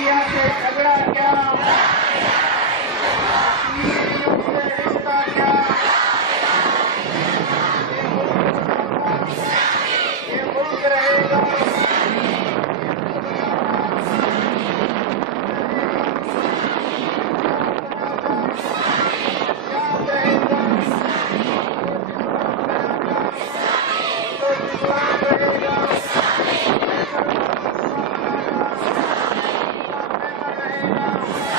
मीडिया से झगड़ा क्या, ईवीएम से रिश्ता क्या, ये मुल्क रहेगा। याद रहेगा, विश्वास रहेगा, रहेगा।